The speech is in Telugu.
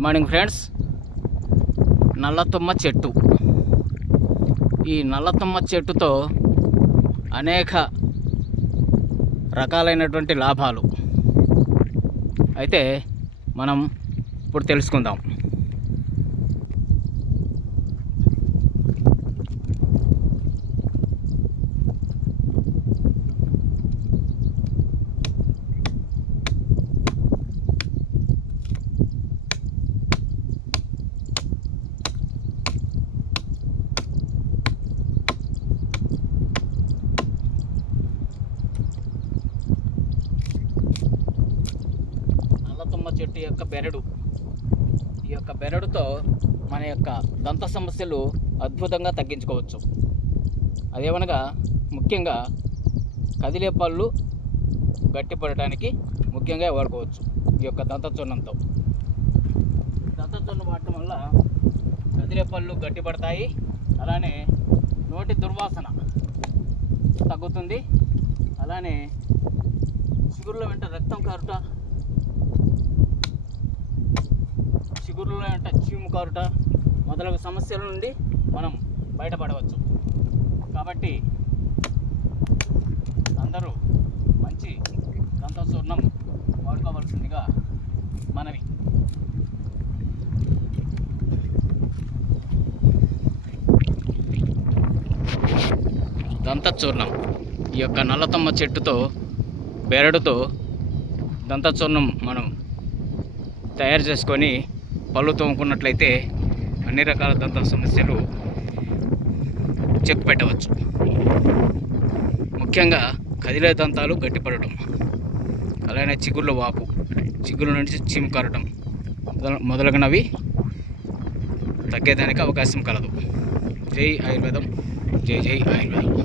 Good morning friends. నల్లతుమ్మ చెట్టు. ఈ నల్లతుమ్మ చెట్టుతో అనేక రకాలైనటువంటి లాభాలు అయితే మనం ఇప్పుడు తెలుసుకుందాం. చెట్టు యొక్క బెరడు. ఈ యొక్క బెరడుతో మన యొక్క దంత సమస్యలు అద్భుతంగా తగ్గించుకోవచ్చు. అదేమనగా ముఖ్యంగా కదిలే పళ్ళు గట్టిపడటానికి ముఖ్యంగా వాడుకోవచ్చు. ఈ యొక్క దంతచూర్ణంతో దంతచూర్ణం వాడటం వల్ల కదిలే పళ్ళు గట్టిపడతాయి. అలానే నోటి దుర్వాసన తగ్గుతుంది. అలానే చిగుర్ల వెంట రక్తం కారుట, చిగురులో వెంట చీము కారుట మొదలగు సమస్యల నుండి మనం బయటపడవచ్చు. కాబట్టి అందరూ మంచి దంతచూర్ణం వాడుకోవాల్సిందిగా మనవి. దంతచూర్ణం ఈ యొక్క నల్లతుమ్మ చెట్టుతో బెరడుతో దంతచూర్ణం మనం తయారు చేసుకొని పళ్ళు తోముకున్నట్లయితే అన్ని రకాల దంత సమస్యలు చెక్ పెట్టవచ్చు. ముఖ్యంగా కదిలే దంతాలు గట్టిపడటం, అలానే చిగుళ్ళ వాపు, చిగుళ్ళ నుంచి చీము కారటం మొదలగునవి తగ్గేదానికి అవకాశం కలదు. జై ఆయుర్వేదం. జై జై ఆయుర్వేదం.